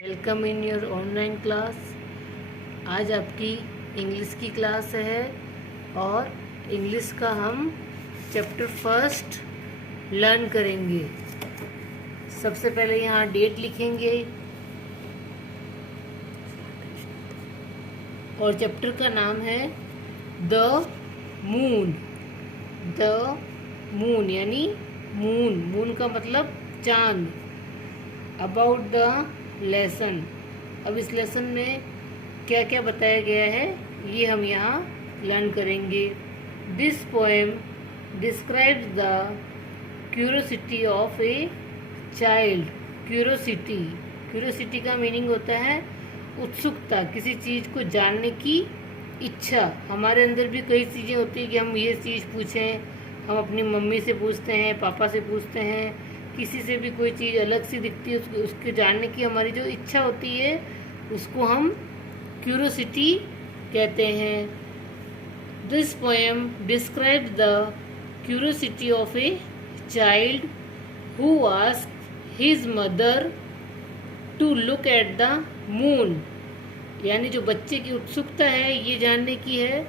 Welcome in your online class. आज आपकी English की क्लास है और इंग्लिश का हम चैप्टर फर्स्ट लर्न करेंगे। सबसे पहले यहाँ डेट लिखेंगे और चैप्टर का नाम है द मून। द मून यानी मून, मून का मतलब चांद। अबाउट द लेसन, अब इस लेसन में क्या क्या बताया गया है ये हम यहाँ लर्न करेंगे। This poem describes the curiosity of a child. Curiosity, curiosity का मीनिंग होता है उत्सुकता, किसी चीज़ को जानने की इच्छा। हमारे अंदर भी कई चीज़ें होती हैं कि हम ये चीज़ पूछें, हम अपनी मम्मी से पूछते हैं, पापा से पूछते हैं, किसी से भी कोई चीज़ अलग सी दिखती है उसके जानने की हमारी जो इच्छा होती है उसको हम क्यूरोसिटी कहते हैं। This poem describes the curiosity of a child who asked his mother to look at the moon. यानी जो बच्चे की उत्सुकता है ये जानने की है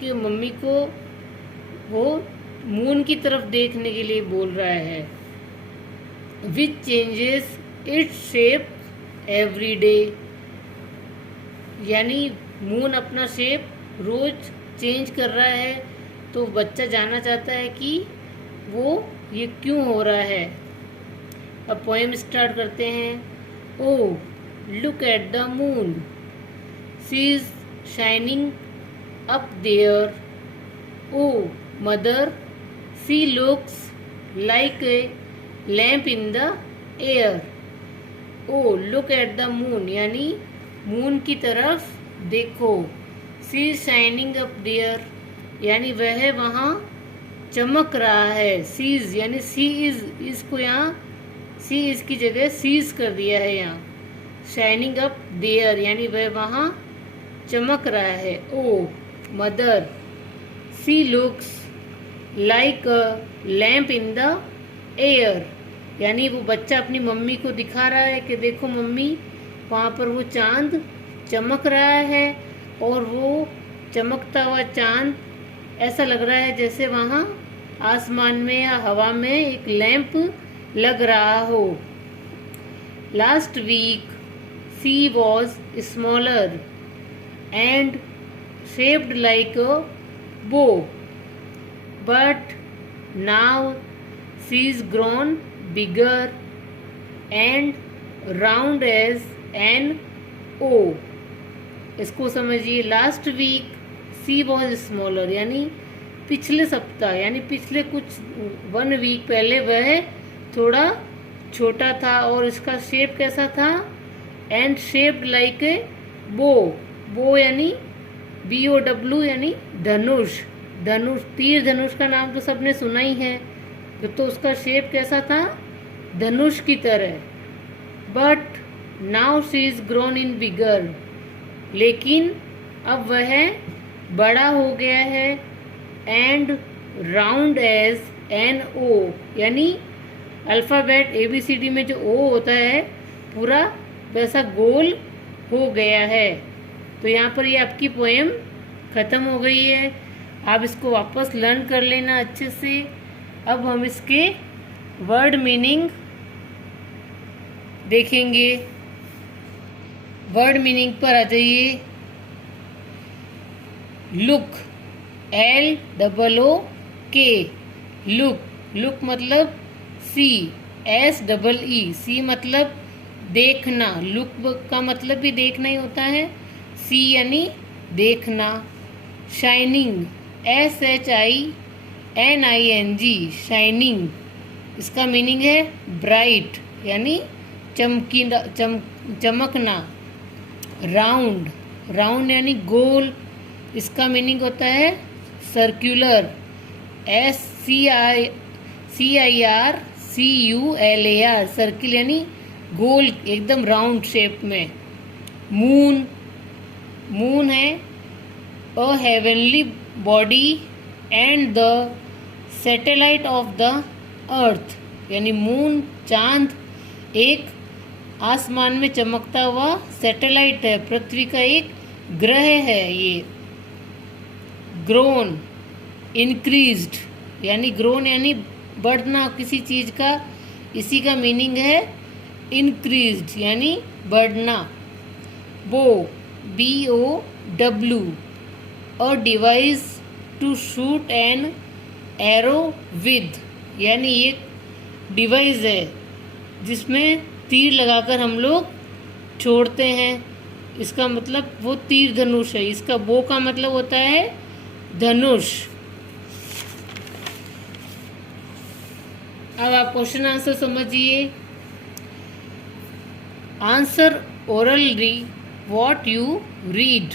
कि मम्मी को वो मून की तरफ देखने के लिए बोल रहा है। Which changes its shape every day, यानी मून अपना शेप रोज चेंज कर रहा है, तो बच्चा जानना चाहता है कि वो ये क्यों हो रहा है। अब पोएम स्टार्ट करते हैं। Oh look at the moon, she is shining up there. Oh mother, she looks like a lamp in the air. O look at the moon, यानी मून की तरफ देखो। She is shining up there, यानी वह वहाँ चमक रहा है। सीज यानी सी इज को यहाँ सी इज की जगह सीज कर दिया है यहाँ। शाइनिंग अप देयर यानी वह वहाँ चमक रहा है। Oh mother, she looks like a lamp in the air, यानी वो बच्चा अपनी मम्मी को दिखा रहा है कि देखो मम्मी, वहाँ पर वो चांद चमक रहा है और वो चमकता हुआ चांद ऐसा लग रहा है जैसे वहाँ आसमान में या हवा में एक लैंप लग रहा हो। Last week she was smaller and shaped like a bow, but now she is grown bigger and round as an O। इसको समझिए। Last week she was smaller, यानी पिछले सप्ताह, यानी पिछले कुछ 1 वीक पहले वह थोड़ा छोटा था और इसका शेप कैसा था। एंड शेप्ड लाइक ए बो, बो यानी BOW यानी धनुष। धनुष, तीर धनुष का नाम तो सबने सुना ही है, तो उसका शेप कैसा था, धनुष की तरह। But now she is grown in bigger, लेकिन अब वह बड़ा हो गया है। And round as an O, यानी अल्फ़ाबेट ABCD में जो ओ होता है पूरा वैसा गोल हो गया है। तो यहाँ पर ये आपकी पोएम ख़त्म हो गई है। आप इसको वापस लर्न कर लेना अच्छे से। अब हम इसके वर्ड मीनिंग देखेंगे। वर्ड मीनिंग पर आ जाइए। Look, LOOK, look. लुक मतलब SEE, सी मतलब देखना। लुक का मतलब भी देखना ही होता है। सी यानी देखना। शाइनिंग, SHINING, शाइनिंग, इसका मीनिंग है ब्राइट यानी चमकना। राउंड, राउंड यानी गोल, इसका मीनिंग होता है सर्कुलर। SCIRCULAR, सर्किल यानी गोल, एकदम राउंड शेप में। मून, मून है अ heavenly body and the satellite of the earth, यानी मून चांद एक आसमान में चमकता हुआ सैटेलाइट है, पृथ्वी का एक ग्रह है ये। ग्रोन, इंक्रीज्ड, यानी ग्रोन यानी बढ़ना किसी चीज़ का, इसी का मीनिंग है इंक्रीज्ड यानी बढ़ना। Bow, BOW, a device to shoot an arrow with, यानी एक डिवाइस है जिसमें तीर लगाकर हम लोग छोड़ते हैं। इसका मतलब वो तीर धनुष है। इसका बो का मतलब होता है धनुष। अब आप क्वेश्चन आंसर समझिए। Answer orally what you read.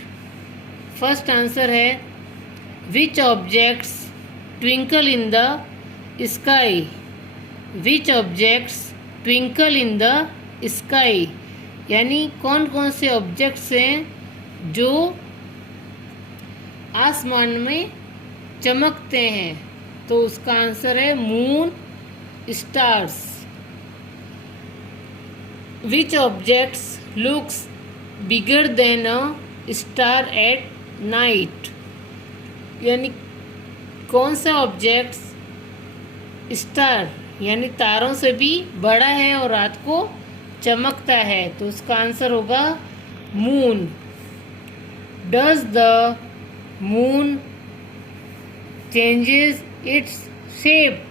First answer है which objects twinkle in the sky. Which objects twinkle in the sky, यानी कौन कौन से ऑब्जेक्ट्स हैं जो आसमान में चमकते हैं। तो उसका आंसर है moon, stars. Which objects looks bigger than a star at night, यानी कौन सा ऑब्जेक्ट्स स्टार यानी तारों से भी बड़ा है और रात को चमकता है। तो उसका आंसर होगा moon. Does the moon changes its shape,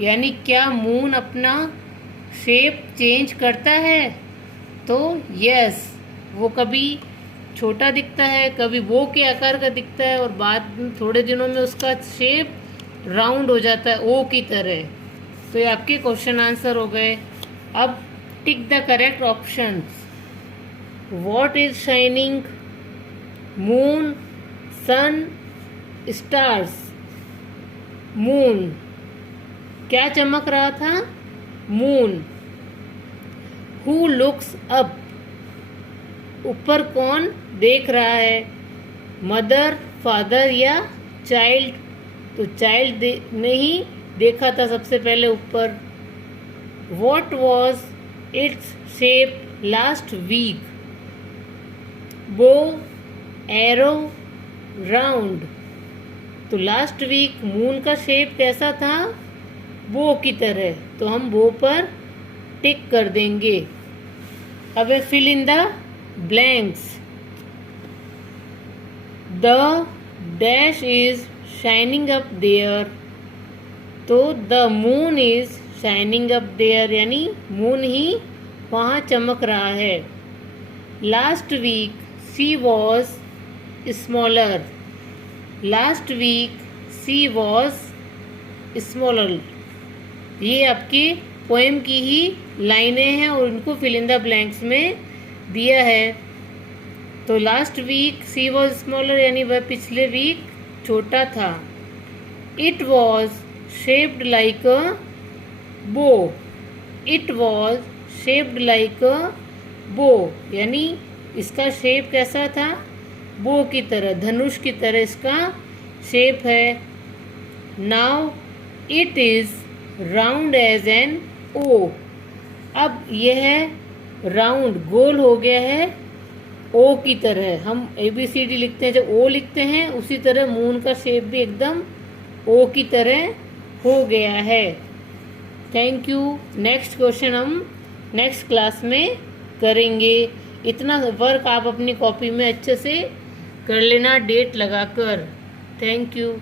यानी क्या मून अपना शेप चेंज करता है। तो यस, वो कभी छोटा दिखता है, कभी वो के आकार का दिखता है और बाद में थोड़े दिनों में उसका शेप राउंड हो जाता है ओ की तरह। तो ये आपके क्वेश्चन आंसर हो गए। अब tick the correct options. What is shining? Moon, sun, stars. Moon, क्या चमक रहा था? मून। हु लुक्स अप, ऊपर कौन देख रहा है? मदर, फादर या चाइल्ड? तो चाइल्ड ने ही देखा था सबसे पहले ऊपर। What was its shape last week? Bow, arrow, round. तो लास्ट वीक मून का शेप कैसा था? बो की तरह। तो हम बो पर टिक कर देंगे। अब fill in the blanks. The dash is shining up there. तो the moon is shining up there, यानी मून ही वहाँ चमक रहा है। Last week she was smaller. Last week she was smaller. ये आपकी पोएम की ही लाइनें हैं और उनको फिल इन द ब्लैंक्स में दिया है। तो last week she was smaller यानी वह पिछले वीक छोटा था। It was shaped like a bow. It was shaped like a bow, यानी इसका शेप कैसा था? बो की तरह, धनुष की तरह इसका शेप है। Now it is round as an O. अब यह है राउंड, गोल हो गया है ओ की तरह। हम ABCD लिखते हैं, जब ओ लिखते हैं उसी तरह मून का शेप भी एकदम ओ की तरह हो गया है। Thank you. नेक्स्ट क्वेश्चन हम नेक्स्ट क्लास में करेंगे। इतना वर्क आप अपनी कॉपी में अच्छे से कर लेना डेट लगाकर। Thank you.